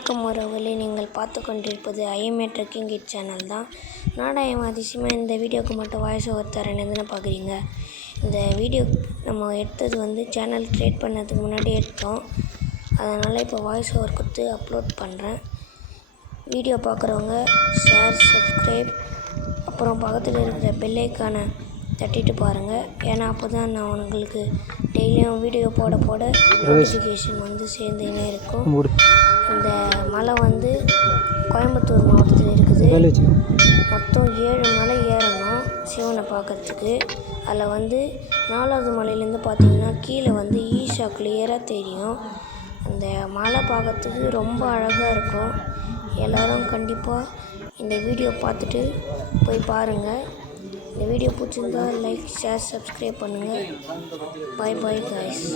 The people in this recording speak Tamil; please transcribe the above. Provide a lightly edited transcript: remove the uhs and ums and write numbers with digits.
வணக்கம் உறவுகளே, நீங்கள் பார்த்து கொண்டிருப்பது ஐஎம்ஏ ட்ரெக்கிங் கிட் சேனல் தான். நாடாயம் அதிசயமாக இந்த வீடியோவுக்கு மட்டும் வாய்ஸ் ஓவர் தரேன்னு தானே பார்க்குறீங்க. இந்த வீடியோ நம்ம எடுத்தது சேனல் க்ரியேட் பண்ணதுக்கு முன்னாடி எடுத்தோம். அதனால் இப்போ வாய்ஸ் ஓவர் கொடுத்து அப்லோட் பண்ணுறேன். வீடியோ பார்க்குறவங்க ஷேர், சப்ஸ்கிரைப், அப்புறம் பக்கத்தில் இருக்கிற பெல் ஐக்கானை தட்டிட்டு பாருங்கள். ஏன்னா அப்போ தான் நான் உங்களுக்கு டெய்லியும் வீடியோ போட நோட்டிஃபிகேஷன் சேர்ந்துக்கினே இருக்கும். இந்த மலை கோயம்புத்தூர் மாவட்டத்தில் இருக்குது. மொத்தம் 7 மலை ஏறணும் சிவனை பார்க்குறதுக்கு. அதில் 4வது மலையிலேருந்து பார்த்தீங்கன்னா கீழே ஈஷா கிளியராக தெரியும். அந்த மலை பார்க்குறதுக்கு ரொம்ப அழகாக இருக்கும். எல்லோரும் கண்டிப்பாக இந்த வீடியோ பார்த்துட்டு போய் பாருங்கள். இந்த வீடியோ பிடிச்சிருந்தா லைக், ஷேர், சப்ஸ்கிரைப் பண்ணுங்கள். பாய் பாய் கைஸ்.